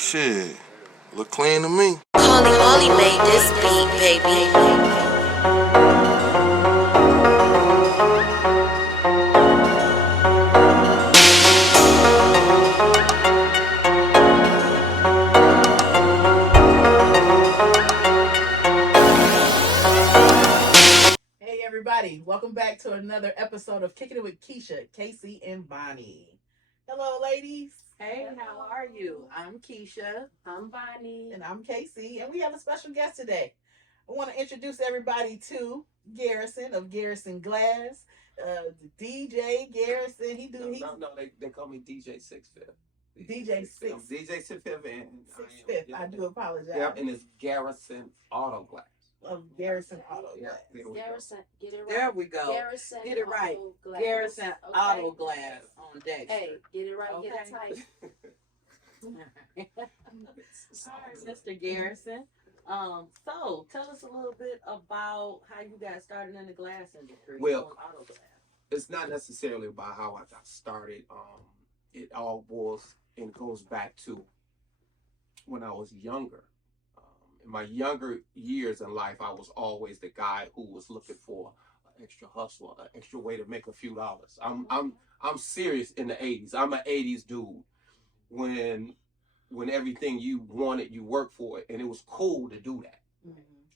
Shit, look clean to me. Holly made this beat, baby. Hey everybody, welcome back to another episode of Kickinit with Keisha KC&Vonnie. Hello ladies. Hey, how are you? I'm Keisha. I'm Vonnie. And I'm KC, and we have a special guest today. I want to introduce everybody to Garrison of Garrison Glass, DJ Garrison. No, they call me DJ 6Fifth. DJ 6. I'm DJ 6Fifth and 6Fifth. I do apologize. Yeah, and it's Garrison Auto Glass. Of Garrison Auto Glass. Garrison, get it right. There we go. Garrison, Get it right. Auto Glass. Garrison Okay. Auto Glass on deck. Hey, get it right, Okay. get it tight. Sorry, Mr. Garrison. So tell us a little bit about how you got started in the glass industry. Well, doing auto glass. It's not necessarily about how I got started. It all boils and goes back to when I was younger. In my younger years in life, I was always the guy who was looking for an extra hustle, an extra way to make a few dollars. I'm serious in the 80s. I'm an 80s dude. When everything you wanted, you worked for it, and it was cool to do that.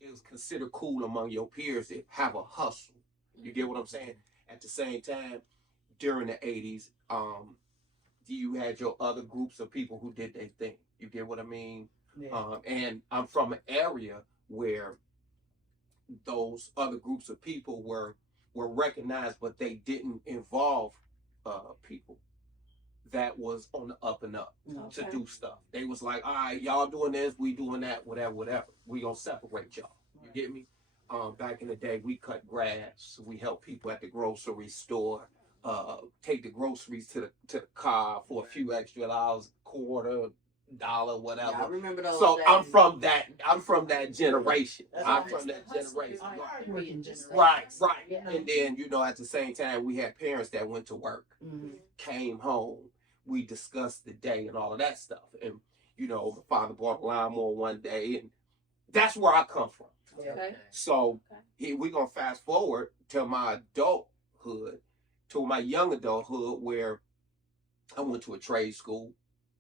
It was considered cool among your peers to have a hustle. You get what I'm saying? At the same time, during the 80s, you had your other groups of people who did their thing. You get what I mean? Yeah. And I'm from an area where those other groups of people were recognized, but they didn't involve people that was on the up and up to do stuff. They was like, all right, y'all doing this, we doing that, whatever. We gonna separate y'all. You get me? Back in the day, we cut grass. We helped people at the grocery store take the groceries to the car for a few extra dollars, $0.25, whatever. Yeah, I remember those So days. I'm from that generation. I'm from that generation. Right. Yeah. And then, at the same time, we had parents that went to work, came home. We discussed the day and all of that stuff. And, my father bought a lawnmower one day, and that's where I come from. Okay. So we're going to fast forward to my adulthood, to my young adulthood, where I went to a trade school.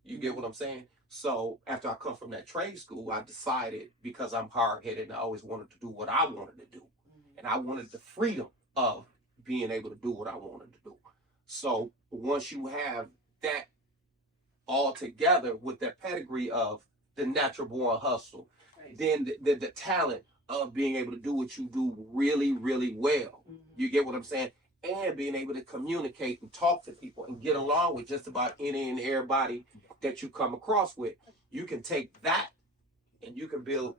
You get what I'm saying? So after I come from that trade school, I decided, because I'm hard-headed and I always wanted to do what I wanted to do. And I wanted the freedom of being able to do what I wanted to do. So once you have that all together with that pedigree of the natural born hustle, then the talent of being able to do what you do really, really well. You get what I'm saying? And being able to communicate and talk to people and get along with just about any and everybody that you come across with. You can take that and you can build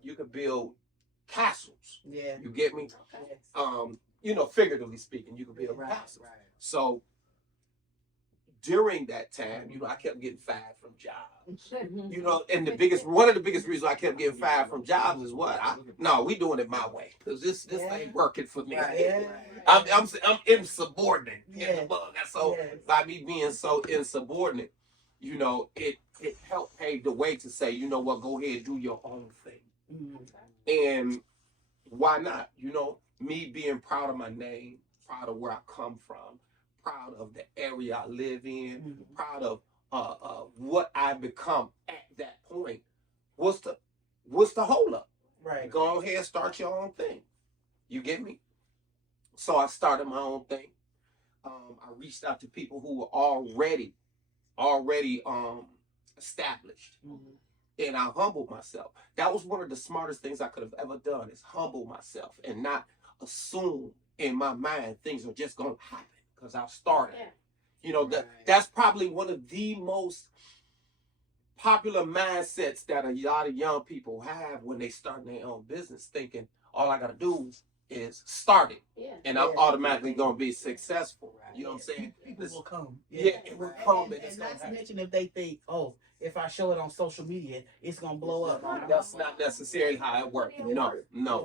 castles. Yeah. You get me? Yes. Figuratively speaking, you can build castles. Right. So during that time, I kept getting fired from jobs. And one of the biggest reasons I kept getting fired from jobs is what? We doing it my way. Because this ain't working for me. Right. Yeah. I'm insubordinate in the bug. So by me being so insubordinate, it helped pave the way to say, you know what, go ahead and do your own thing. And why not? Me being proud of my name, proud of where I come from, proud of the area I live in, proud of what I've become at that point. What's the hold up? Right. Go ahead and start your own thing. You get me? So I started my own thing. I reached out to people who were already established. And I humbled myself. That was one of the smartest things I could have ever done, is humble myself and not assume in my mind things are just going to happen because I started. That's probably one of the most popular mindsets that a lot of young people have when they start their own business, thinking all I got to do is start it, and I'm automatically going to be successful. You know what I'm saying? People will come. Yeah, it will come. And not to mention if they think, if I show it on social media, it's going to blow up. That's not necessarily how it works. No,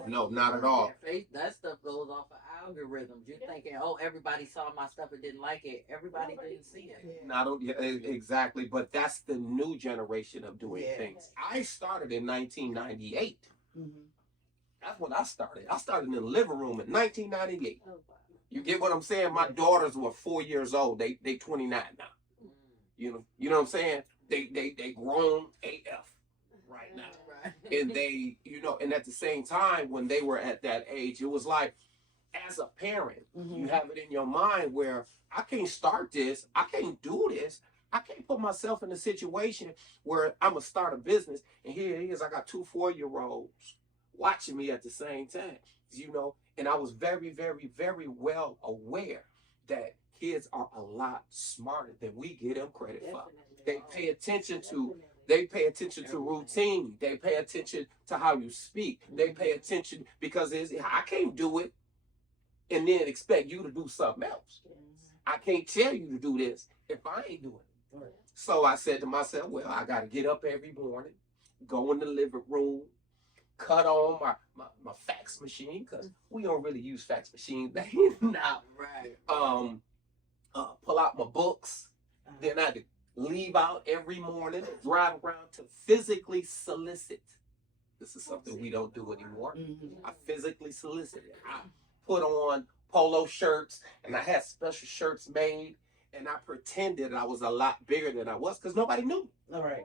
not at all. That stuff goes off for algorithms. You're thinking, oh, everybody saw my stuff and didn't like it. Everybody didn't see it. Not exactly, but that's the new generation of doing Yeah. things. I started in 1998. Mm-hmm. That's when I started. I started in the living room in 1998. Oh, wow. You get what I'm saying? My daughters were 4 years old. They 29 now. You know what I'm saying? They grown AF right now. Right. And they, and at the same time, when they were at that age, it was like, as a parent, you have it in your mind where I can't start this, I can't do this, I can't put myself in a situation where I'm gonna start a business, and here it is, I got 2 4-year-olds watching me at the same time, and I was very, very, very well aware that kids are a lot smarter than we give them credit for. They pay attention to routine. They pay attention to how you speak. They pay attention because I can't do it and then expect you to do something else. I can't tell you to do this if I ain't doing it. So I said to myself, well, I got to get up every morning, go in the living room, cut on my fax machine, because we don't really use fax machines back now. Right. Pull out my books. Then I had to leave out every morning, drive around to physically solicit. This is something we don't do anymore. I physically solicited. I put on polo shirts, and I had special shirts made, and I pretended I was a lot bigger than I was because nobody knew. All right.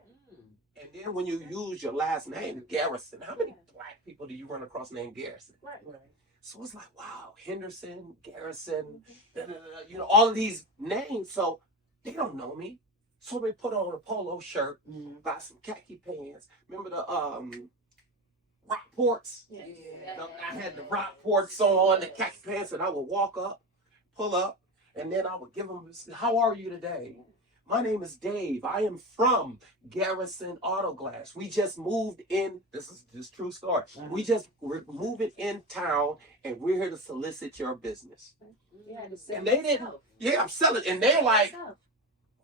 And then when you use your last name, Garrison, how many black people do you run across named Garrison? Right. So it's like, wow, Henderson, Garrison, all of these names. So they don't know me. So they put on a polo shirt, buy some khaki pants. Remember the Rockports? Yeah. I had the Rockports on, the khaki pants, and I would walk up, pull up, and then I would give them, how are you today? My name is Dave. I am from Garrison Auto Glass. We just moved in. This is just true story. We're moving in town, and we're here to solicit your business. And they didn't. Yeah, I'm selling. And they're like,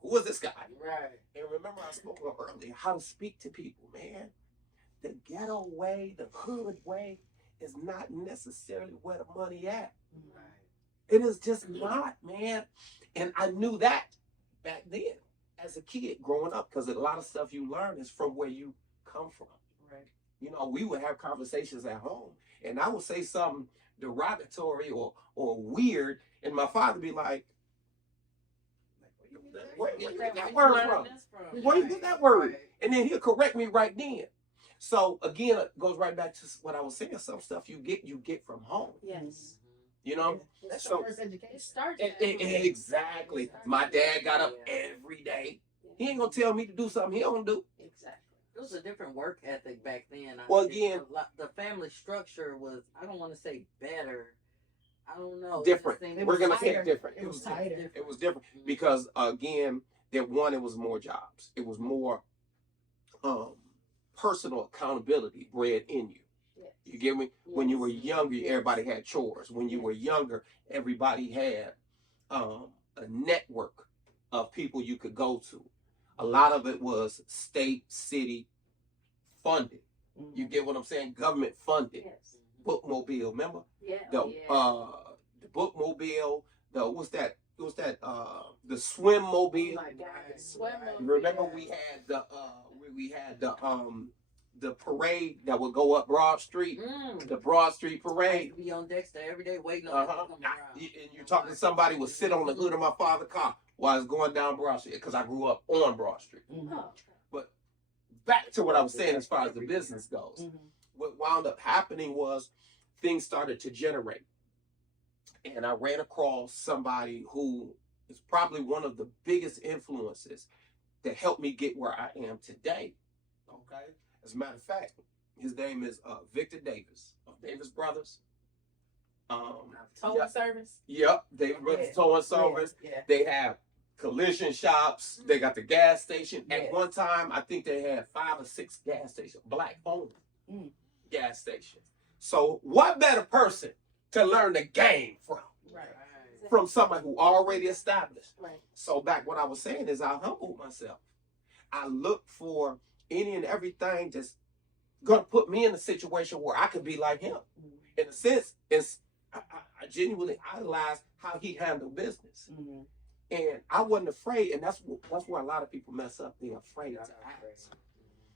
who is this guy? Right. And remember, I spoke earlier how to speak to people, man. The ghetto way, the hood way, is not necessarily where the money at. Right. It is just not, man. And I knew that back then as a kid growing up, because a lot of stuff you learn is from where you come from. Right. We would have conversations at home, and I would say something derogatory or weird, and my father would be like, where you get that word from? Where you get that word? And then he'll correct me right then. So again, it goes right back to what I was saying. Some stuff you get from home. Yes. That's So the first education. It starts. exactly. My dad got up every day. He ain't gonna tell me to do something he don't do. Exactly. It was a different work ethic back then. Well, think again, the family structure was, I don't want to say better. I don't know. Different. It We're was gonna say tighter. different. It was tighter. It was different because again, it was more jobs. It was more personal accountability bred in you. Yes. You get me? When you were younger, everybody had chores. When you were younger, everybody had a network of people you could go to. A lot of it was state, city funded. You get what I'm saying? Government funded. Yes. Bookmobile, remember? Yeah. The bookmobile, the swim mobile. Oh my God, the swim Remember mobile. we had the parade that would go up Broad Street, the Broad Street I parade. used to be on Dexter every day waiting on them to come around. And you're talking to somebody would sit on the hood of my father's car while it's going down Broad Street, because I grew up on Broad Street. Oh. But back to what I was saying as far as the business goes, what wound up happening was things started to generate. And I ran across somebody who is probably one of the biggest influences that helped me get where I am today. Okay? As a matter of fact, his name is Victor Davis of Davis Brothers. Towing service. Yep, Davis Brothers Towing Service. Yeah. They have collision shops. They got the gas station. Yes. At one time, I think they had 5 or 6 gas stations, black owned gas stations. So what better person to learn the game from? Right. From somebody who already established. Right. So back what I was saying is I humbled myself. I looked for any and everything that's gonna put me in a situation where I could be like him. In a sense, I genuinely idolized how he handled business. Mm-hmm. And I wasn't afraid, and that's where a lot of people mess up. They're afraid to ask.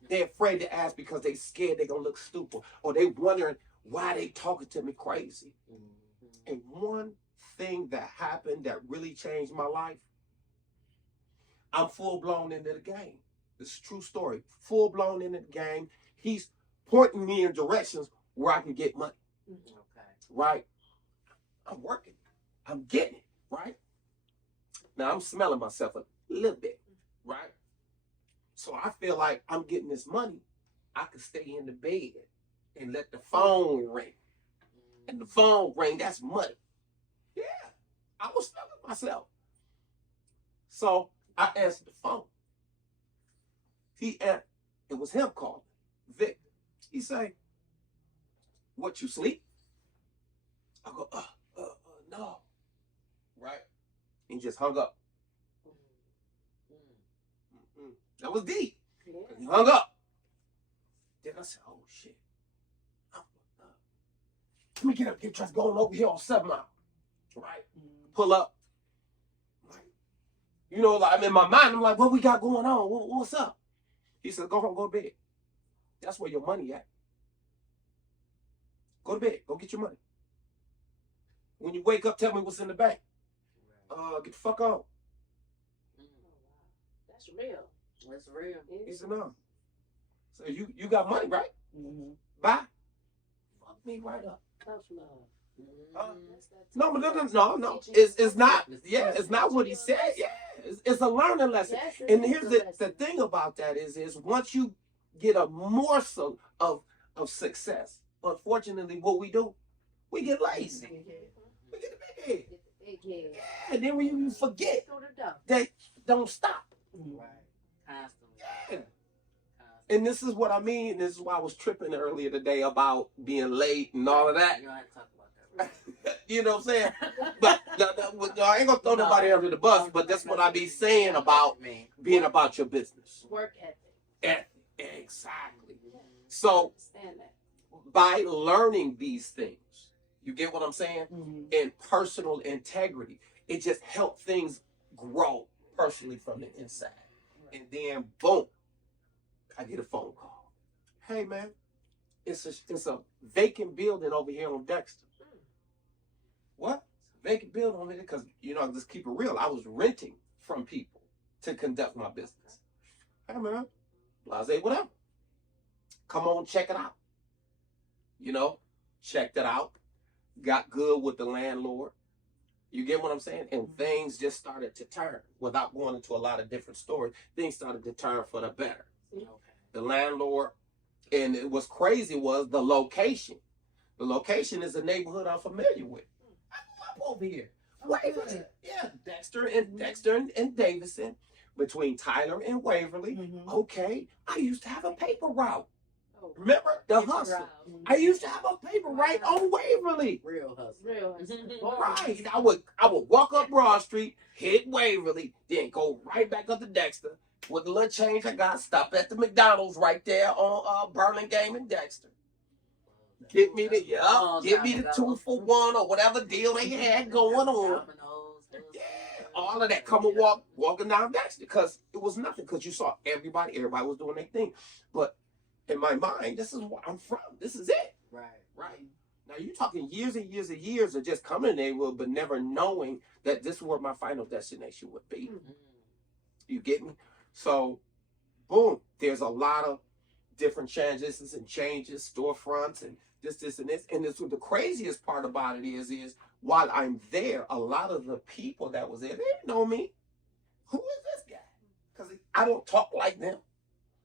They're afraid to ask because they scared they're gonna look stupid, or they wondering why they talking to me crazy. And one thing that happened that really changed my life, I'm full blown into the game. This is a true story. Full blown into the game. He's pointing me in directions where I can get money. Okay. Right? I'm working. I'm getting it. Right? Now I'm smelling myself a little bit. Right? So I feel like I'm getting this money. I could stay in the bed and let the phone ring. And the phone ring, that's money. Yeah. I was smelling myself. So I answered the phone. He answered. It was him calling. Vic. He say, "What, you sleep?" I go, no. Right? He just hung up. That was deep. He hung up. Then I said, "Oh shit. Let me get up, get dressed, going over here on 7 Mile." Right? Pull up. You know, like I'm in my mind, I'm like, what we got going on? What's up? He said, "Go home, go to bed. That's where your money at. Go to bed. Go get your money. When you wake up, tell me what's in the bank. Get the fuck on." That's real. That's real. He said, "No." So you got money, right? Mm-hmm. Bye. Fuck me right up. Tough love. No, but no. It's not. Yeah, it's not what he said. Yeah, it's a learning lesson. Yes, it And is here's a the lesson. thing about that is once you get a morsel of success, unfortunately, what we do, we get lazy. We get the big head. Yeah. Yeah, and then when you forget Through the door. that don't stop. Right. Constantly. Yeah. And this is what I mean. This is why I was tripping earlier today about being late and all of that. You don't have to talk about that. You know what I'm saying? But no, I ain't gonna throw nobody under the bus. But that's what I be saying about being about your business. Work ethic. Exactly. So Understand that. by learning these things, you get what I'm saying? Mm-hmm. And personal integrity, it just helped things grow personally from the inside. And then boom, I get a phone call. "Hey man, it's a vacant building over here on Dexter." What? Vacant building over there? Because, you know, just keep it real. I was renting from people to conduct my business. "Hey man, blase, whatever. Come on, check it out." You know, checked it out. Got good with the landlord. You get what I'm saying? And things just started to turn. Without going into a lot of different stories, things started to turn for the better. Okay. The landlord, and what's crazy was the location. The location is a neighborhood I'm familiar with. I grew up over here. Waverly. Yeah, Dexter and Davidson, between Tyler and Waverly. Mm-hmm. Okay, I used to have a paper route. Oh, Remember the hustle? I used to have a paper right on Waverly. Real hustle. real. Right. I would walk up Broad Street, hit Waverly, then go right back up to Dexter with the little change I got. Stop at the McDonald's right there on Burlingame and Dexter. Get me the get me the 2 for 1 or whatever deal they had going on. Yeah, all of that. Come and walking down Dexter because it was nothing. Because you saw everybody was doing their thing, but in my mind, this is where I'm from. This is it. Right. Right. Now you're talking years and years and years of just coming to the neighborhood, but never knowing that this is where my final destination would be. You get me? So, boom. There's a lot of different transitions and changes, storefronts, and this, and this. And the craziest part about it is while I'm there, a lot of the people that was there, they didn't know me. Who is this guy? Because I don't talk like them.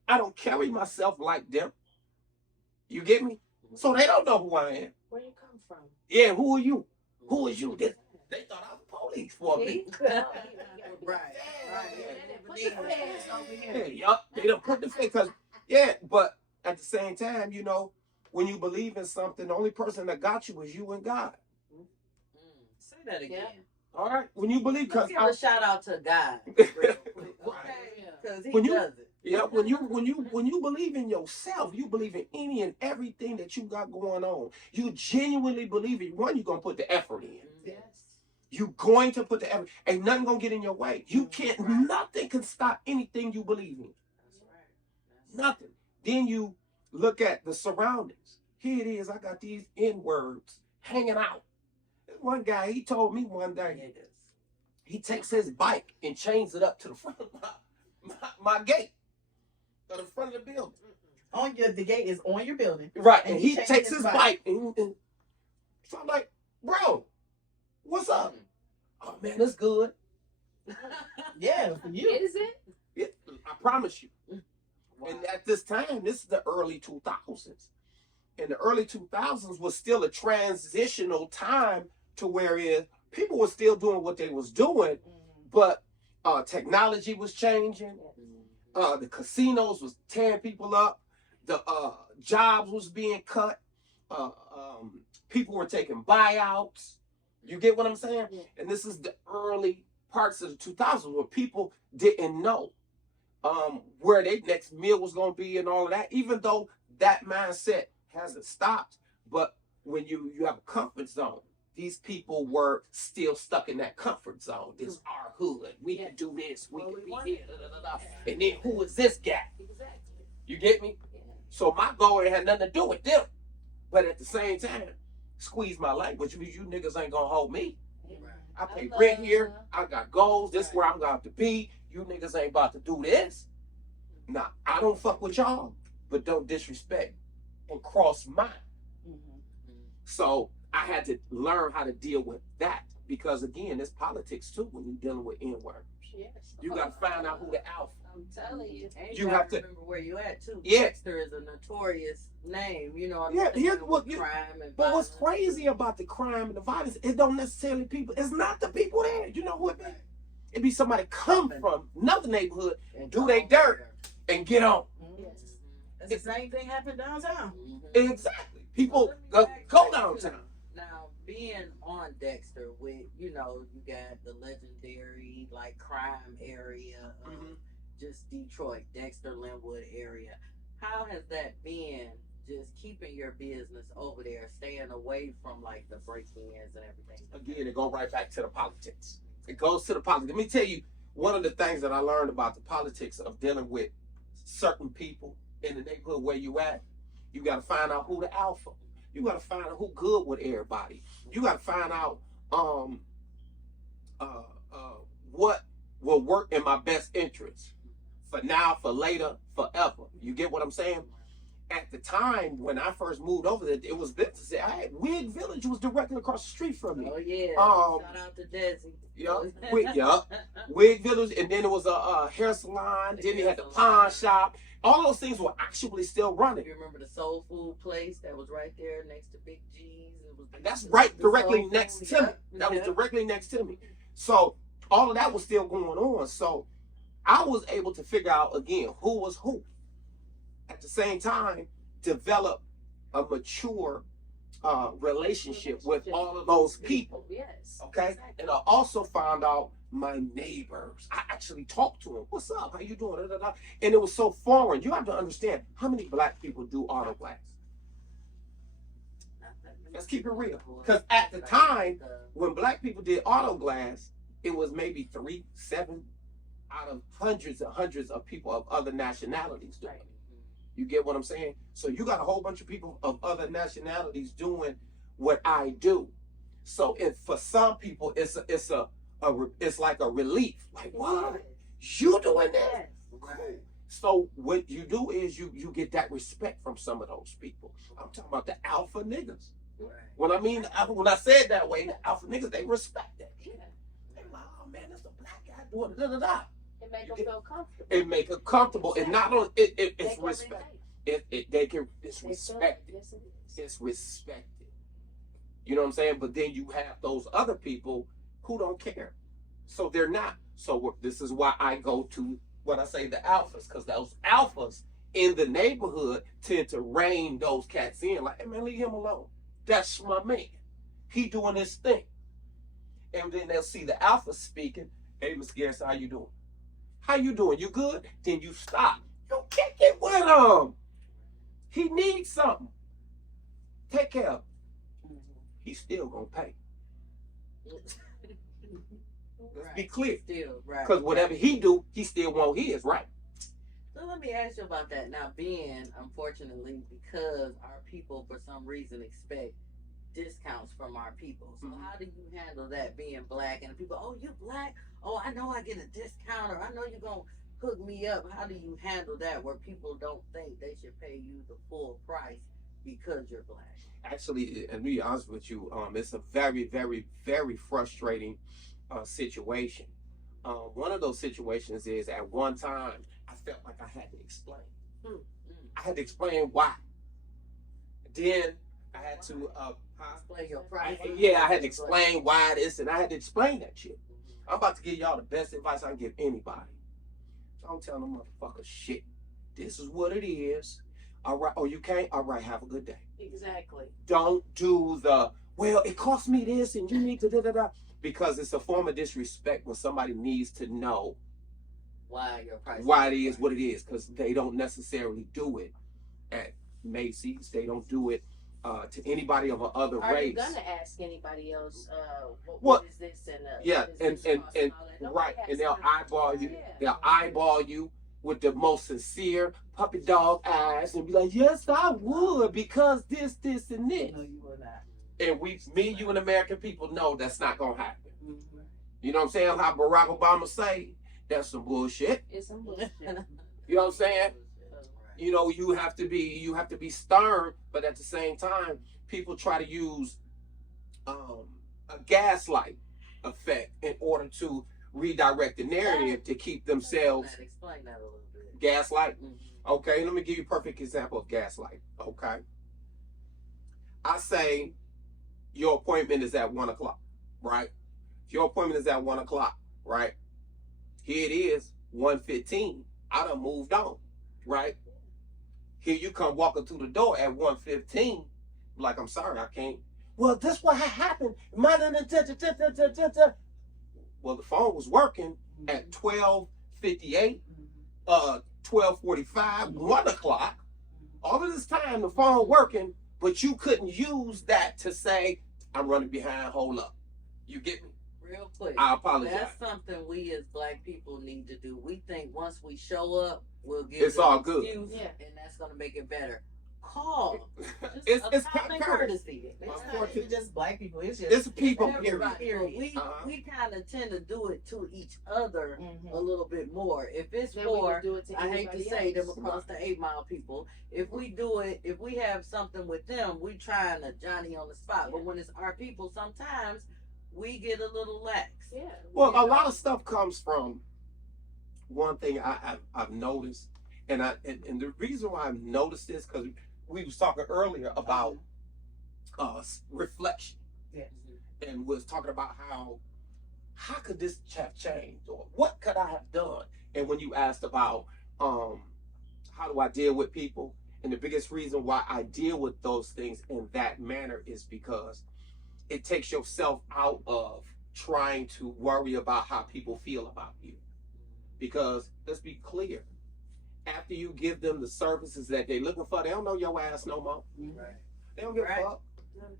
I don't carry myself like them. You get me? So they don't know who I am. Where you come from? Yeah, who are you? Who is you? They thought I was police for me. Right. Put the feds over Yeah, here. yup. They don't put the fake because but at the same time, you know, when you believe in something, the only person that got you is you and God. Say that again. All right? When you believe, Let's because give a shout out to God. Right. Because he When you- does it. Yeah, when you believe in yourself, you believe in any and everything that you got going on. You genuinely believe it. One, you're gonna put the effort in. Yes. You're going to put the effort. Ain't nothing gonna get in your way. You can't. Nothing can stop anything you believe in. That's right. Nothing. Then you look at the surroundings. Here it is. I got these N words hanging out. One guy, he told me one day, he takes his bike and chains it up to the front of my gate. To the front of the building. The gate is on your building. Right, and he takes his bike and so I'm like, bro, what's up? Oh man, that's good. Yeah, for you. Is it? I promise you. Wow. And at this time, this is the early 2000s. And the early 2000s was still a transitional time to where people were still doing what they was doing, but technology was changing. The casinos was tearing people up. The jobs was being cut. People were taking buyouts. You get what I'm saying? Yeah. And this is the early parts of the 2000s where people didn't know where their next meal was going to be and all of that, even though that mindset hasn't stopped. But when you have a comfort zone, these people were still stuck in that comfort zone. This is our hood. We can do this. We can be here. And then who is this guy? Exactly. You get me? Yeah. So my goal ain't had nothing to do with them. But at the same time, squeeze my language. You niggas ain't gonna hold me. I pay rent here. I got goals. This is where I'm going to be. You niggas ain't about to do this. Nah, I don't fuck with y'all, but don't disrespect and cross mine. So I had to learn how to deal with that because again, it's politics too when you're dealing with N-words. Yes. You got to find out who the alpha. I'm telling you. And You you have have to to- remember where you at too. Yeah. Dexter is a notorious name, you know. Yeah, here's with what crime and But what's violence. crazy about the crime and the violence, it don't necessarily people. It's not the people there. You know who it be? It be somebody come from another neighborhood And do they dirt and get on. Yes. That's the same thing happened downtown. Exactly. People Well, let me go back to downtown. Now, being on Dexter with, you know, you got the legendary, like, crime area of just Detroit, Dexter, Linwood area. How has that been just keeping your business over there, staying away from, like, the break-ins and everything? Again, it goes right back to the politics. It goes to the politics. Let me tell you, one of the things that I learned about the politics of dealing with certain people in the neighborhood where you at, you got to find out who the alpha. You got to find out who good with everybody. You got to find out what will work in my best interest for now, for later, forever. You get what I'm saying? At the time when I first moved over there, it was business. Wig Village was directly across the street from me. Oh, yeah. Um, Shout out to Desi. Wig Village, and then it was a hair salon. Then they had the pawn shop. All those things were actually still running. You remember the soul food place that was right there next to Big G's? It was That's right directly soul next food, to me. yeah. That was Yeah. directly next to me. So all of that was still going on. So I was able to figure out again who was who. At the same time, develop a mature relationship with all of those people. Yes. Okay, Exactly. and I also found out my neighbors. I actually talked to them. What's up? How you doing? Da, da, da. And it was so foreign. You have to understand how many black people do auto glass. Let's keep it real. Because at the time, when black people did auto glass, it was maybe 3, 7 out of hundreds and hundreds of people of other nationalities doing it. You get what I'm saying? So you got a whole bunch of people of other nationalities doing what I do. So if for some people it's like a relief. Like, what? You doing that? Cool. So what you do is you get that respect from some of those people. I'm talking about the alpha niggas. When I said that way, the alpha niggas, they respect that. They're like, oh man, that's a black guy doing da da da. It make them feel comfortable. It make it comfortable, and not only it's They can respect. relate. It's They respected. feel it. Yes, it is. It's respected. You know what I'm saying? But then you have those other people who don't care, so they're not. So this is why I go to what I say the alphas, because those alphas in the neighborhood tend to rein those cats in. Like, hey man, leave him alone. That's my man. He doing his thing. And then they'll see the alpha speaking. Hey, Mr. Garrison, how you doing? How you doing? You good? Then you stop. You kick it with him. He needs something. Take care of him. He's still gonna pay. Let's be clear. Still, right. Because whatever he do, he still want his, right? So let me ask you about that. Now, unfortunately, because our people for some reason expect discounts from our people. So how do you handle that being black and people, oh, you black? Oh, I know I get a discount, or I know you're going to hook me up. How do you handle that where people don't think they should pay you the full price because you're black? Actually, and to be honest with you, it's a very, very, very frustrating situation. One of those situations is at one time I felt like I had to explain. I had to explain why. Then I had to explain your price. I had to explain why this, and I had to explain that shit. I'm about to give y'all the best advice I can give anybody. So I'm telling them motherfuckers, shit, this is what it is. All right, oh, you can't? All right, have a good day. Exactly. Don't do the, well, it cost me this and you need to da-da-da. Because it's a form of disrespect when somebody needs to know why your price it is what it is. Because they don't necessarily do it at Macy's. They don't do it to anybody of other race. Are you gonna ask anybody else? What is this? And yeah, what is and this right, and they'll eyeball you. Yeah. They'll eyeball you with the most sincere puppy dog eyes and be like, yes, I would because this, and this. No, you will not. And me, you, and American people know that's not gonna happen. You know what I'm saying? How Barack Obama say, that's some bullshit. It's some bullshit. You know what I'm saying? You know, you have to be stern, but at the same time, people try to use a gaslight effect in order to redirect the narrative to keep themselves. Explain that a little bit. Gaslight. Okay, let me give you a perfect example of gaslight. Okay, I say your appointment is at 1 o'clock, right? If your appointment is at 1 o'clock, right? Here it is, 1:15. I done moved on, right? Here you come walking through the door at 1:15. Like, I'm sorry, I can't. Well, this what happened. Well, the phone was working at 12:58, 12:45, 1 o'clock. All of this time, the phone working, but you couldn't use that to say, I'm running behind, hold up. You get me? Real quick. I apologize. That's something we as black people need to do. We think once we show up, we'll get It's all good. excuse, and that's going to make it better. Call. It's common courtesy. It's not even just black people. It's just It's people, Everybody. period. We kind of tend to do it to each other Mhm. a little bit more. If it's Then we for, would do it to I hate to anybody say them else. across the 8 Mile people, if we do it, if we have something with them, we trying to Johnny on the spot. But when it's our people, sometimes we get a little lax. Yeah. Well, a lot of stuff comes from one thing I've noticed, and the reason why I've noticed this because we was talking earlier about reflection, and was talking about how could this have changed or what could I have done, and when you asked about how do I deal with people, and the biggest reason why I deal with those things in that manner is because it takes yourself out of trying to worry about how people feel about you. Because let's be clear, after you give them the services that they're looking for, they don't know your ass no more. Right. They don't give a fuck. Right.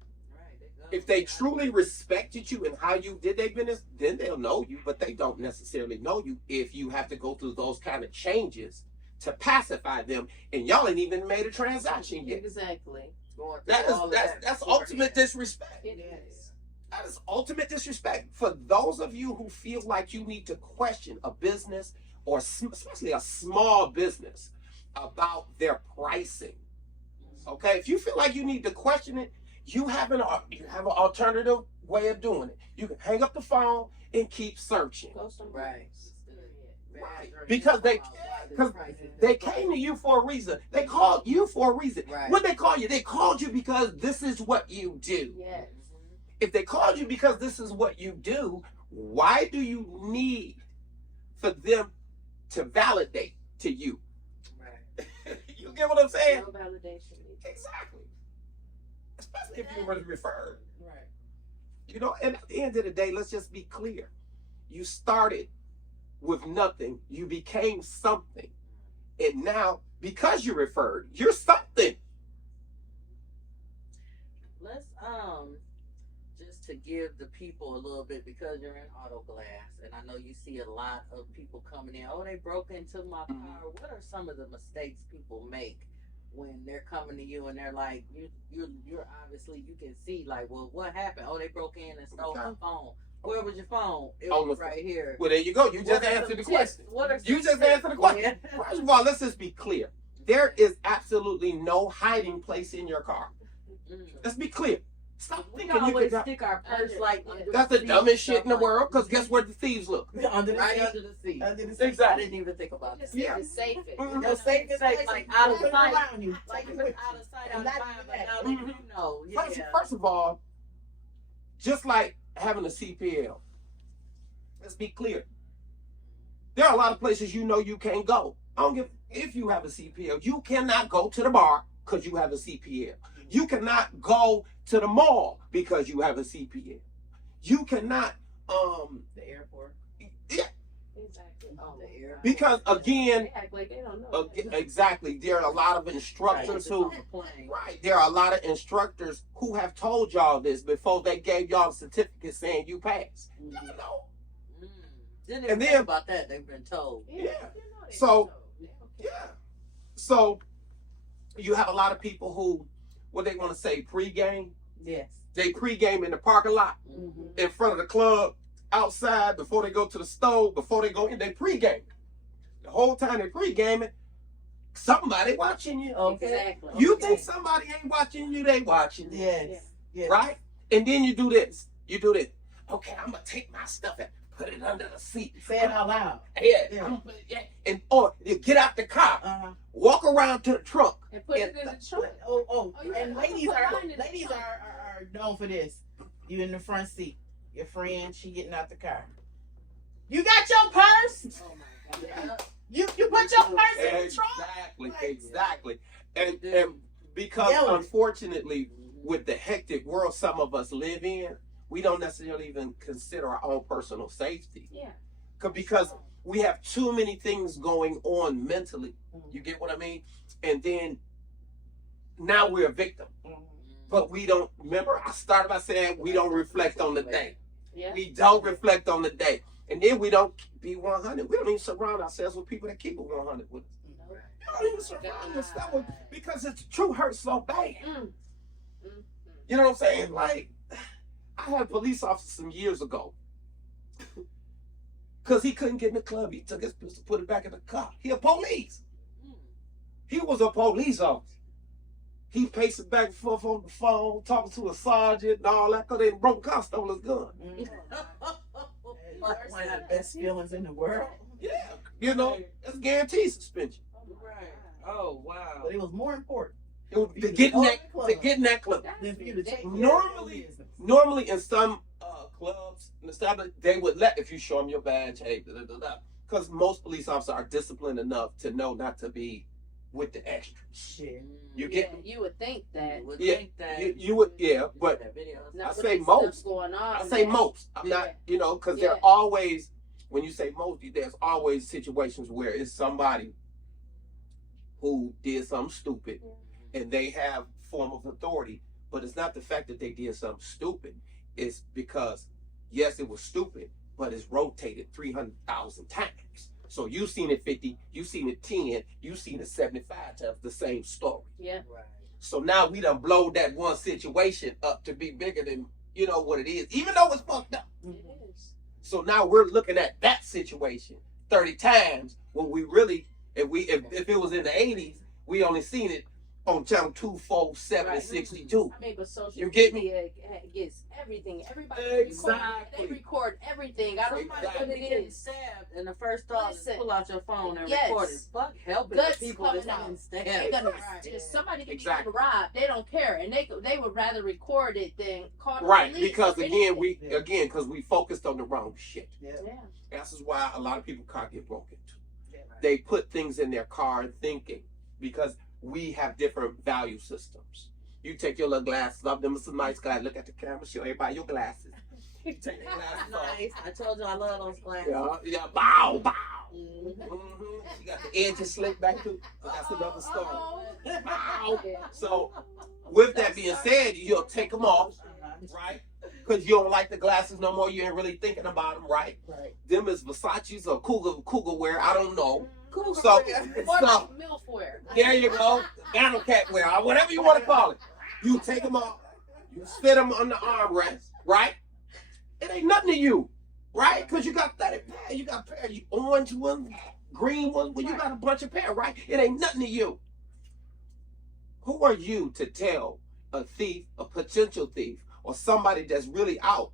If they truly respected you and how you did their business, then they'll know you, but they don't necessarily know you if you have to go through those kind of changes to pacify them, and y'all ain't even made a transaction yet. Exactly. That's ultimate disrespect. It is. That is ultimate disrespect. For those of you who feel like you need to question a business, or especially a small business, about their pricing, okay? If you feel like you need to question it, you have an alternative way of doing it. You can hang up the phone and keep searching. Go somewhere Right. else. Right. Because they came to you for a reason. They called you for a reason. Right. What they call you? They called you because this is what you do. Yes. If they called you because this is what you do, why do you need for them to validate to you? Right. You get what I'm saying? No validation. Exactly. Especially if you were referred. Right. You know, and at the end of the day, let's just be clear. You started with nothing. You became something. And now, because you're referred, you're something. Let's just to give the people a little bit, because you're in auto glass, and I know you see a lot of people coming in. Oh, they broke into my car. What are some of the mistakes people make when they're coming to you and they're like, you're obviously, you can see like, well, what happened? Oh, they broke in and stole my phone. Where was your phone? It was right here. Well, there you go. You just answered the question. You just answered the question. First of all, let's just be clear. There is absolutely no hiding place in your car. Let's be clear. Stop We thinking you always can. stick our purse like under That's the seat dumbest shit in the and stuff world. like Because guess where the thieves look? Under the right seat. under the seat. Under the seat. I Exactly. didn't even think about that. Yeah. Just safe it. Mhm. Your safest Safe, place, like, out of put it sight. around you. Like Take if it it's with out you. of sight, And out of not mind, even but that. now that you know, yeah. First of all, just like having a CPL, let's be clear. There are a lot of places you know you can't go. I don't give if you have a CPL. You cannot go to the bar because you have a CPL. You cannot go to the mall because you have a CPL. You cannot The airport. yeah, Exactly. Oh, The air. because again, they act like they don't know. exactly, there are a lot of instructors who there are a lot of instructors who have told y'all this before they gave y'all a certificate saying you passed. You know. Didn't And even then- think about that. They've been told. Yeah. You know they So- don't know. They don't care. Yeah. So you have a lot of people who, what they want to say, pregame. Yes. They pregame in the parking lot, Mm-hmm. in front of the club, outside, before they go to the stove, before they go in. They pregame. The whole time they pregaming, somebody watching you. Okay. Exactly. You think somebody ain't watching you? They watching you, Yes. Yes. right? And then you do this. You do this. Okay, I'm gonna take my stuff and put it under the seat. Say it out loud. Yeah, Yeah. I'm gonna put it- yeah. And or you get out the car, Uh-huh. walk around to the trunk. And put it in the trunk. Oh, Oh, yeah, and I'm ladies gonna are put mine in the ladies trunk. are known for this. You in the front seat. Your friend, she getting out the car. You got your purse? Oh my God. You put your purse in the trunk? Exactly, Like- exactly. And because Yelling. unfortunately, with the hectic world some of us live in, we don't necessarily even consider our own personal safety. Yeah. Because we have too many things going on mentally. You get what I mean? And then now we're a victim. But we don't, remember I started by saying we don't reflect on the day. Yeah. We don't reflect on the day. And then we don't be 100. We don't even surround ourselves with people that keep it 100 with us. No. We don't even surround ourselves with, because it's true hurt so bad. Mm. You know what I'm saying? Like, I had a police officer some years ago. Because he couldn't get in the club. He took his pistol, put it back in the car. He a police. He was a police officer. He pacing back and forth on the phone, talking to a sergeant and all that, because they broke car, stole his gun. That's one of the best feelings in the world. Yeah. You know, it's guaranteed suspension. Right. Oh wow. But it was more important It was to get in that club. than for you to take care Normally- of your business. Normally in some clubs and stuff, they would let, if you show them your badge, hey, because most police officers are disciplined enough to know not to be with the extras. Shit. You Yeah, get, you would think that. You would Yeah, think that. you would, yeah, but That video. Not I with say the stuff most. going on. I say most. I'm not, because there are Yeah. always, when you say most, there's always situations where it's somebody who did something stupid and they have form of authority, but it's not the fact that they did something stupid. It's because, yes, it was stupid, but it's rotated 300,000 times. So you've seen it 50, you've seen it 10, you've seen it 75 times, the same story. Yeah. Right. So now we done blow that one situation up to be bigger than, what it is, even though it's fucked up. It is. So now we're looking at that situation 30 times when we really, if it was in the 80s, we only seen it on channel 247 and Right. 62. I mean, but social You get me? media gets everything. Everybody Exactly. they record everything. I don't know Exactly. what it Getting is. stabbed, and the first thought is Listen. pull out your phone and Yes. record it. Fuck helping Guts the people that's coming out. getting stabbed. They're gonna Right. just somebody can Exactly. be robbed. They don't care, and they would rather record it than call the Right, police because or again, anything. because we focused on the wrong shit. Yeah. Yeah. This is why a lot of people car get broken into. Yeah. They put things in their car thinking, because we have different value systems. You take your little glasses off, them are some nice guys, look at the camera, show everybody your glasses. Take the glasses off. Nice. I told you I love those glasses. Yeah, bow, bow. Mhm. She got the edges slicked back too. So that's another story. Bow. So, with that being said, you'll take them off, right? Because you don't like the glasses no more. You ain't really thinking about them, right? Right. Them is Versace's or Cougar wear. I don't know. Cool. So, Or so like MILF wear. there you go. Battle cat wear, or whatever you want to call it. You take them off. You sit them on the armrest, right? It ain't nothing to you, right? Because you got 30 pair. You got a pair. You orange one, green one. Well, you got a bunch of pair, right? It ain't nothing to you. Who are you to tell a thief, a potential thief, or somebody that's really out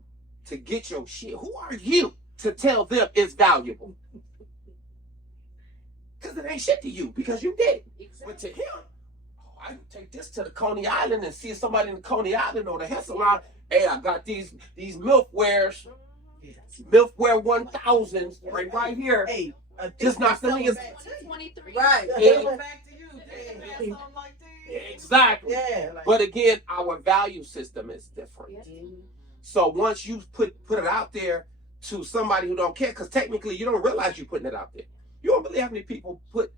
to get your shit? Who are you to tell them it's valuable? Because it ain't shit to you because you did it. But to him, oh, I can take this to the Coney Island and see somebody in the Coney Island or the hair salon. Hey, I got these MILF wears, MILF wear 1000s right here. Hey, Just not the least. 23. Right. Yeah. Back to you. Something like that. Exactly. Yeah. Like, But again, our value system is different. Yeah. So once you put it out there to somebody who don't care, because technically you don't realize you're putting it out there. You don't believe how many people put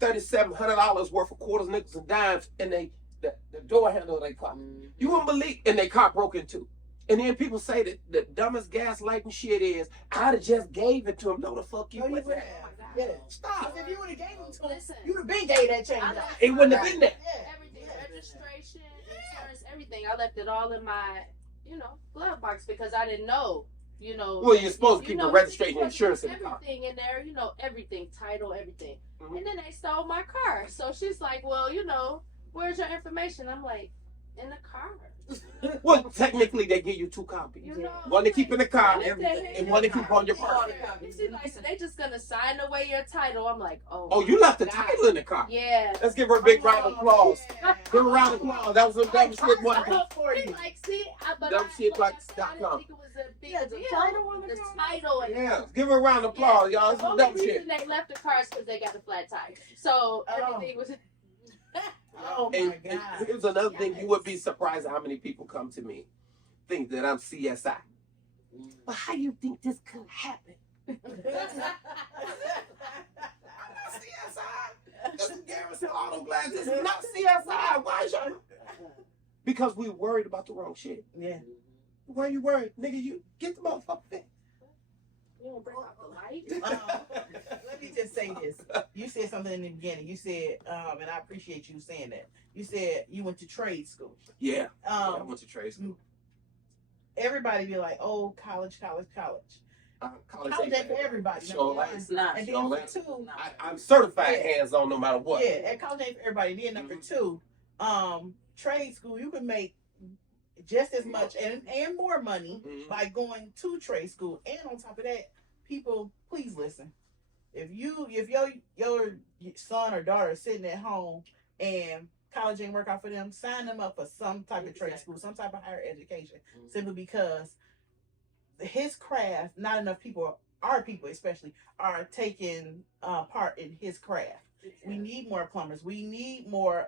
$3,700 worth of quarters, nickels, and dimes in the door handle of their car. You wouldn't believe, and their car broke into. And then people say that the dumbest gaslighting shit is, I'd have just gave it to him. No, the fuck you no, you wouldn't would have. have. Yeah. Stop. If you would have gave them to him, Listen. you'd have been gave that change. It wouldn't have been there. Yeah. Everything, registration, insurance, everything. I left it all in my, glove box because I didn't know, Well, you're supposed to keep the you're registration and supposed to insurance in keep the car. everything in there, everything, title, everything. Mhm. And then they stole my car. So she's like, well, where's your information? I'm like, in the car. Well, technically, they give you 2 copies. One to keep in the car, What the heck? and one to keep on your purse. And she's like, so they just gonna sign away your title. I'm like, oh. Oh, you left the title in the car. Yeah. Let's give her a big round of applause. Yeah. Give her a round of applause. That was a dumb shit one. For He's you. like, see, but Dumb shit like I like said, I didn't .com. think it was a big Yeah, the deal. title on the The car? title and Yeah, give her a round of applause, y'all. This the is only dumb shit. reason they left the car is because they got a flat tire. So everything was. Oh my And God. here's another thing. You would be surprised at how many people come to me, think that I'm CSI. But how you think this could happen? CSI. This is Garrison Auto Glass. This is not CSI. Why is y'all? Because we worried about the wrong shit. Yeah. Why you worried? Nigga, you get the motherfucker fixed. You don't bring out the light. Let me just say this. You said something in the beginning. You said, and I appreciate you saying that. You said you went to trade school. Yeah. I Um, went to trade school. everybody be like, oh, college. College College ain't ain't for bad. everybody. Sure, number like, one. It's not. And Sure, then like- for two, I'm certified Yeah. hands on no matter what. yeah, at college ain't for everybody. Then number two, trade school, you can make just as much and more money Mhm. by going to trade school. And on top of that, people, please listen. If your son or daughter is sitting at home and college ain't work out for them, sign them up for some type of trade school, some type of higher education. Simply because his craft, not enough people, our people especially, are taking part in his craft. We need more plumbers. We need more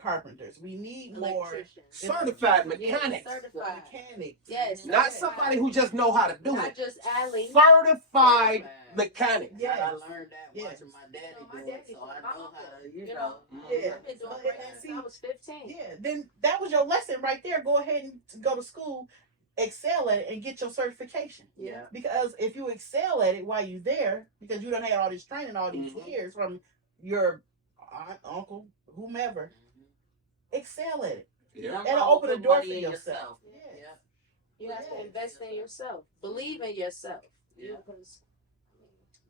carpenters. We need more Electrician. Certified Yes, mechanics. certified. mechanics. Yes. Not somebody who just know how to do Not it. just Allie. Certified mechanics. Yeah. I learned that Yes. watching my daddy No, my do it, daddy so I did. know how to, You know. Yeah. I've been doing But- break and since I was 15. Yeah, then that was your lesson right there. Go ahead and go to school, excel at it, and get your certification. Yeah. Because if you excel at it while you're there, because you done had all this training all these Mhm. years from your aunt, uncle, whomever, excel at it. Yeah. That'll open the Put door money for in yourself. Yeah. You have to Yeah. invest in yourself. Believe in yourself. Yeah. Because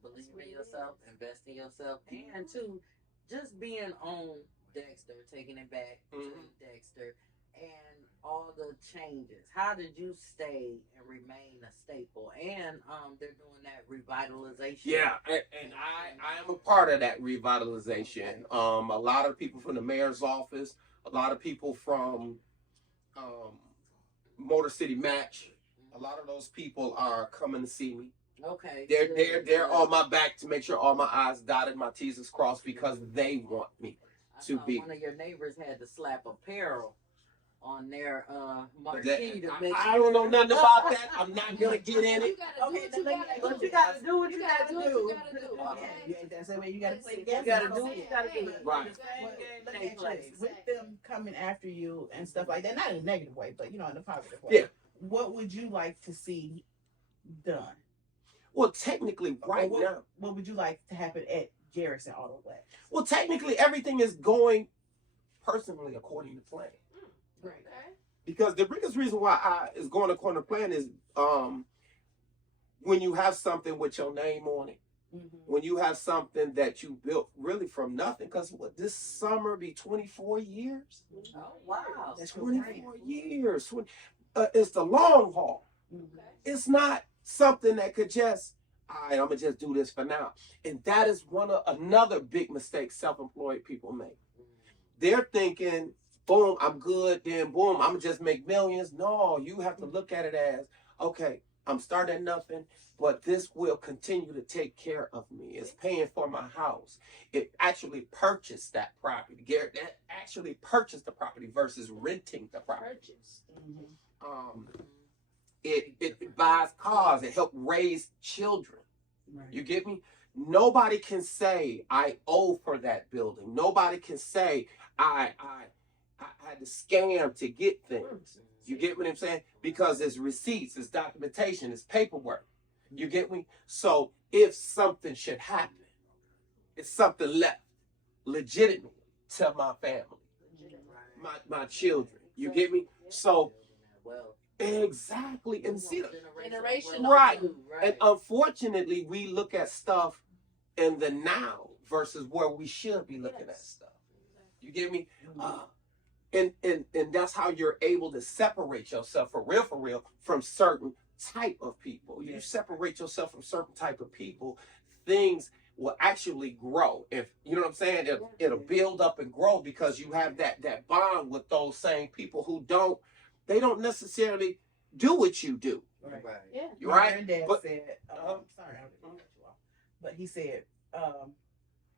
Believe in yourself, invest in yourself, and two, just being on Dexter, taking it back to Mhm. Dexter, and all the changes. How did you stay and remain a staple? And they're doing that revitalization. Yeah, and I am a part of that revitalization. A lot of people from the mayor's office, a lot of people from Motor City Match, a lot of those people are coming to see me. Okay. They're good. on my back to make sure all my I's dotted, my T's is crossed because they want me I to saw be. one of your neighbors had to slap apparel on their But marquee to make I don't know nothing about that. I'm not gonna get in it. Okay, What you gotta do, what you gotta do. Yeah, that's the way you gotta play the game. You gotta do what you gotta do. Right. Let me ask you this. With them coming after you and stuff like that, not in a negative way, but in a positive way. Yeah. What would you like to see done? Well, technically, right what, now. What would you like to happen at Garrison Auto Glass? Well, technically, everything is going personally according to plan. Okay. Because the biggest reason why is going according to plan is when you have something with your name on it. Mm-hmm. When you have something that you built really from nothing, because this summer be 24 years. Oh wow. That's 24 years. It's the long haul. Mm-hmm. It's not something that could just, all right, I'm gonna just do this for now. And that is another big mistake self-employed people make. They're thinking, boom, I'm good, then boom, I'm gonna just make millions. No, you have to look at it as, okay, I'm starting at nothing, but this will continue to take care of me. It's paying for my house. It actually purchased that property. Garrett, that actually purchased the property versus renting the property. Mm-hmm. It buys cars. It helps raise children. Right. You get me? Nobody can say I owe for that building. Nobody can say I had to scam to get things. You get what I'm saying? Because it's receipts, it's documentation, it's paperwork. You get me? So if something should happen, it's something left legitimately to my family, my children. You get me? So exactly. And see, Generation right. And unfortunately, we look at stuff in the now versus where we should be looking at stuff. You get me? And that's how you're able to separate yourself for real from certain type of people. You separate yourself from certain type of people, things will actually grow. If you know what I'm saying, it'll build up and grow because you have that bond with those same people who don't necessarily do what you do. Right. Yeah. You're right. My granddad But said, sorry, I didn't cut you off. But he said,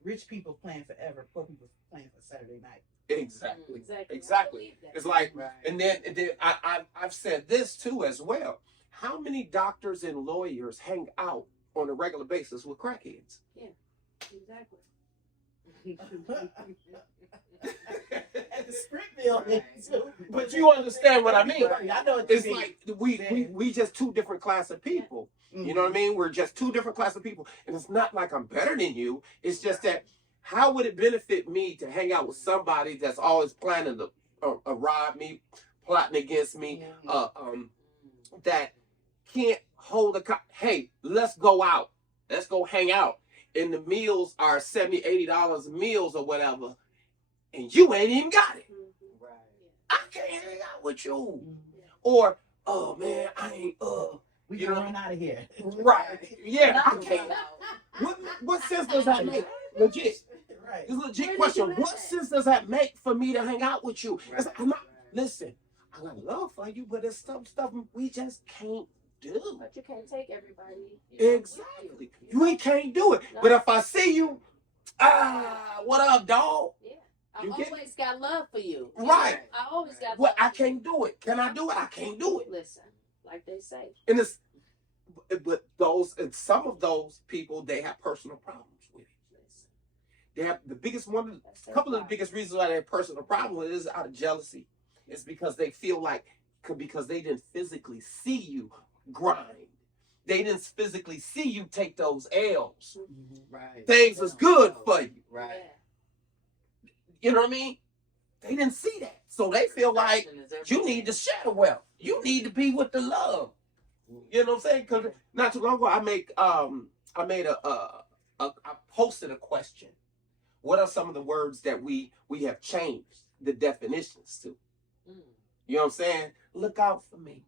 rich people plan forever, poor people plan for Saturday night. exactly. I Exactly. believe that. It's like, Right. and then I've said this too as well. How many doctors and lawyers hang out on a regular basis with crackheads? Exactly. At the script building. But you understand what I mean. I know what you It's mean. like we just two different class of people. You know what I mean? We're just two different class of people. And it's not like I'm better than you. It's just that how would it benefit me to hang out with somebody that's always planning to rob me, plotting against me, that can't hold hey, let's go out. Let's go hang out. And the meals are $70, $80 meals or whatever. And you ain't even got it. I can't hang out with you. Or, oh man, I ain't we you can know, run out of here. right. Yeah, I can't. What sense does that make? Legit. Right. It's a legit question. What sense does that make for me to hang out with you? Right. I'm not, listen, I got love for you, but there's some stuff we just can't do. But you can't take everybody. Exactly. You can't do it. But if I see you, what up, dog? Yeah. I You get always got love for you. Right. I always got Well, love I for you. can't do it. Can I do it? I can't do it. Listen, like they say. And it's, but some of those people, they have personal problems with it. They have the biggest one. A couple of the biggest reasons why they have personal problems with it is out of jealousy. It's because they feel like because they didn't physically see you grind. They didn't physically see you take those L's. Right. Things was good for you. Right. You know what I mean? They didn't see that. So they feel like you need to share the wealth. You need to be with the love. You know what I'm saying? Because not too long ago, I posted a question. What are some of the words that we have changed the definitions to? You know what I'm saying? Look out for me.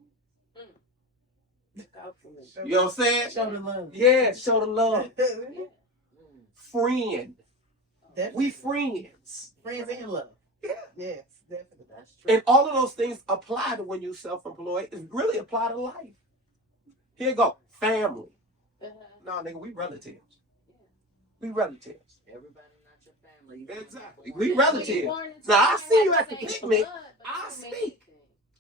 Look out for me. You know what I'm saying? Show the love. Yeah, show the love. Friend. We friends. Friends and love. Yeah. Yes, definitely. That's true. And all of those things apply to when you're self-employed. It really apply to life. Here you go. Family. No, nigga, we relatives. We relatives. Everybody not your family. Exactly. We relatives. Now, I see you at the picnic. I speak.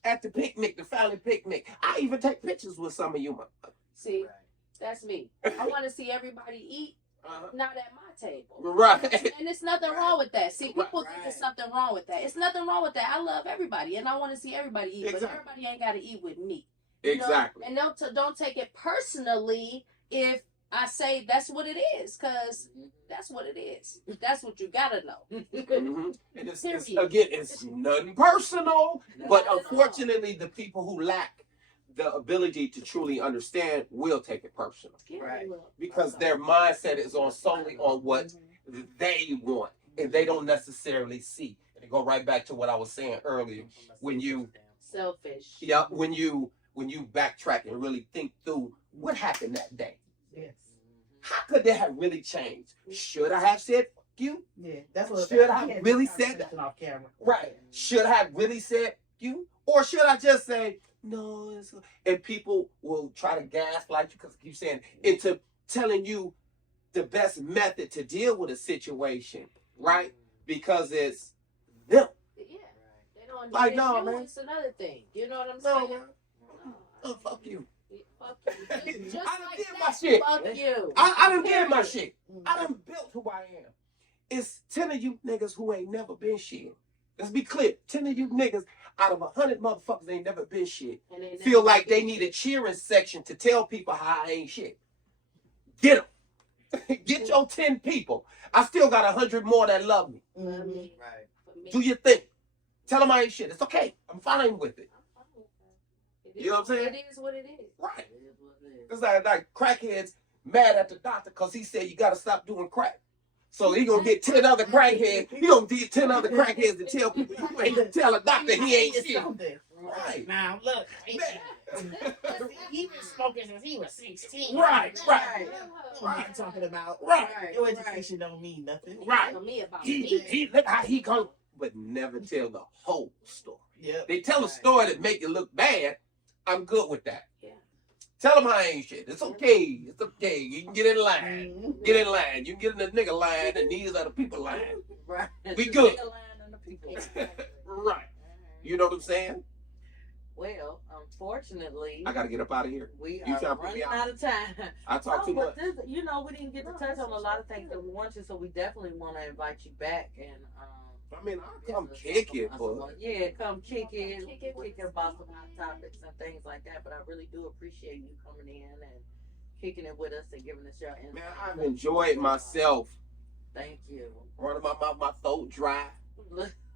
at the picnic, the family picnic. I even take pictures with some of you. See, that's me. I want to see everybody eat, not at my table. Right. And it's nothing wrong with that. See, people think Right. there's something wrong with that. It's nothing wrong with that. I love everybody, and I want to see everybody eat, Exactly. but everybody ain't got to eat with me. You know? Exactly. And don't take it personally if I say that's what it is, because that's what it is. That's what you gotta know. And it's Period. again, it's nothing personal, but Not at all. unfortunately, the people who lack the ability to truly understand will take it personal Yeah, Right. look. because their mindset is on solely on what they want, and they don't necessarily see. And go right back to what I was saying earlier. When you Selfish. Yeah, when you backtrack and really think through what happened that day. Yes. How could that have really changed? Should I have said fuck you? Yeah, that's what. Should I we had really this said that? conversation off camera? Right. Should I have really said you? Or should I just say no? And people will try to gaslight you because keep saying into telling you the best method to deal with a situation, right? Because it's them. Yeah. They don't Like, it's no, you, man. It's another thing. You know what I'm No, saying? man. Oh, fuck you. Fuck you. Just I done like did that, my shit. Fuck you. I done did my Period. shit. I done built who I am. It's 10 of you niggas who ain't never been shit. Let's be clear. 10 of you niggas out of 100 motherfuckers ain't never been shit. And they Feel never like get they need a cheering section to tell people how I ain't shit. Get them. Get your 10 people. I still got 100 more that love me. Mhm. Right. for me. Do your thing. Tell them I ain't shit. It's okay. I'm fine with it. I'm fine with that. You know what I'm saying? It is what it is. Right. It is what it is. It's like crackheads mad at the doctor because he said you got to stop doing crack. So he gonna get 10 other crackheads. He gonna get 10 other crackheads to tell people you ain't tell a doctor he ain't It's shit. something. Right. Now look, Man. he been smoking since he was 16. Right. What Right. you talking about? Right. Your education don't mean nothing. Right. Tell me about He me. look how he go, but never tell the whole story. Yep. They tell a story that make it look bad. I'm good with that. Yeah. Tell them I ain't shit. It's okay. It's okay. You can get in line. Mhm. Get in line. You can get in the nigga line, and these are the people line. Right. We The good. nigga line and the people line. Right. You know what I'm saying? Well, unfortunately, I gotta get up out of here. we You are trying to put me running out? out of time. I talk too No, much. but this, we didn't get to touch on a lot of things that we want to, so we definitely want to invite you back and I mean, I'll come just kick it, talk but about yeah, come kick it, Kick it with kick it about some hot topics and things like that. But I really do appreciate you coming in and kicking it with us and giving us your insight. man, I've enjoyed myself. Thank you. Running my mouth, my throat dry.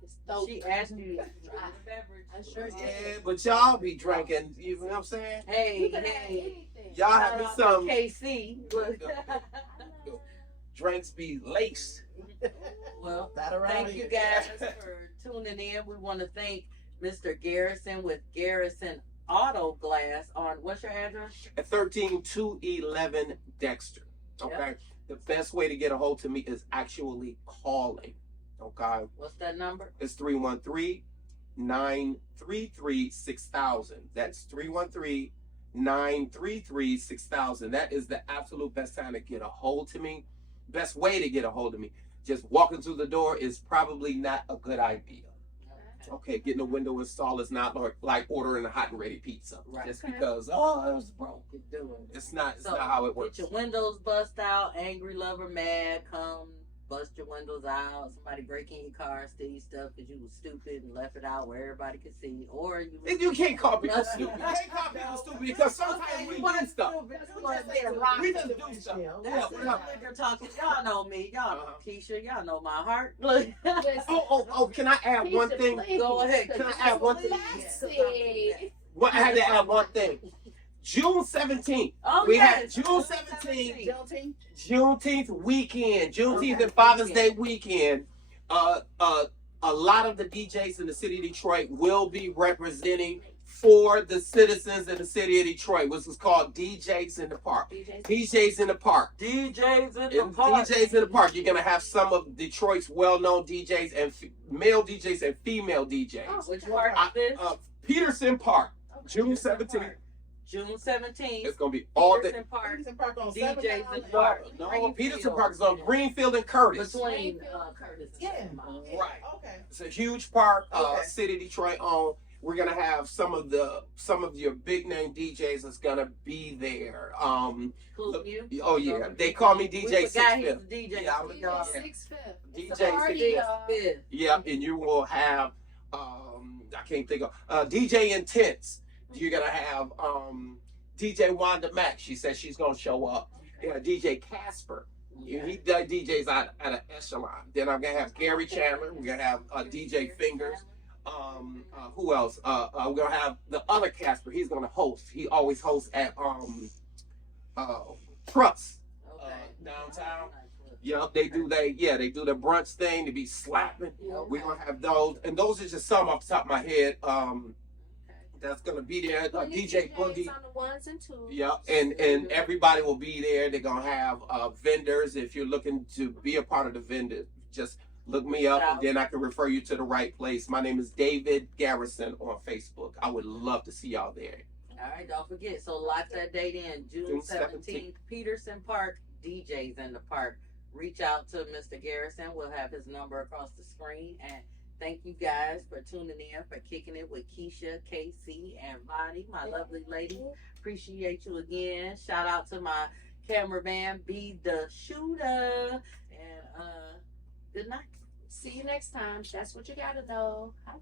It's dope. She asked you to Dry. beverage. I sure did. Yeah, but y'all be drinking. You know what I'm saying? You Hey, could have hey. anything. Y'all Shout have me out to some KC. drinks be laced. Well, That around thank here. you guys for tuning in. We want to thank Mr. Garrison with Garrison Auto Glass on what's your address? At 13211 Dexter. Okay. The best way to get a hold to me is actually calling. Okay. What's that number? It's 313-933-6000. That's 313-933-6000. That is the absolute best time to get a hold to me. Best way to get a hold of me. Just walking through the door is probably not a good idea. Okay, getting a window installed is not like ordering a hot and ready pizza. Right. Just Okay. because, oh, it was broke. You're doing it. It's not So, how it works. Get your windows bust out, angry lover mad, come bust your windows out, somebody break in your car, steal stuff because you was stupid and left it out where everybody could see, or you And you can't call people stupid. You can't call people stupid because sometimes we do stuff. We just do stuff. That's Yeah, the liquor talking. Y'all know me. Y'all know Uh-huh. Keisha. Y'all know my heart. Look. Oh, can I add one Keisha, thing? please. Go ahead. Can I add one thing? Classy. Well, I had to add one thing. June 17th. Oh, We yes. had June 17th. Juneteenth. Juneteenth weekend. Juneteenth Okay. and Father's Day weekend. A lot of the DJs in the city of Detroit will be representing for the citizens in the city of Detroit, which is called DJs in the Park. DJs in the Park. DJs in And DJs in the Park. You're gonna have some of Detroit's well-known DJs and male DJs and female DJs. Which park is this? Peterson Park, June 17th. June 17th. It's gonna be all the Peterson Park. Peterson Park on DJs 7th in the Avenue. park. no Peterson Park is on Greenfield and Curtis. Between Curtis and Yeah. Mount. Right. Okay. It's a huge park, Okay. city of Detroit owned. We're gonna have some of your big name DJs that's gonna be there. Cool, you? Oh yeah, they call me DJ 6Fifth. DJ. Yeah, I'm a DJ DJ. 6Fifth. It's DJ a party, 6Fifth. y'all. Yeah, and you will have I can't think of DJ Intense. You're gonna have DJ Wanda Mack. She says she's gonna show up. Yeah, DJ Casper. Yeah, he does DJs out at an echelon. Then I'm gonna have Gary Chandler. We're gonna have DJ Fingers. Who else? We're gonna have the other Casper. He's gonna host. He always hosts at Trust downtown. Yeah, they do the brunch thing. They be slapping. We're gonna have those, and those are just some off the top of my head. That's gonna be there. DJ Boogie. On the ones and twos. Yeah, and everybody will be there. They're gonna have vendors. If you're looking to be a part of the vendor, just look me up, and then I can refer you to the right place. My name is David Garrison on Facebook. I would love to see y'all there. All right, don't forget. So lock that date in, June 17th, Peterson Park, DJs in the park. Reach out to Mr. Garrison. We'll have his number across the screen. And thank you guys for tuning in for Kicking It with Keisha, KC&Vonnie, my lovely lady. Appreciate you again. Shout out to my cameraman, Be the Shooter. And good night. See you next time. That's what you gotta know. Bye.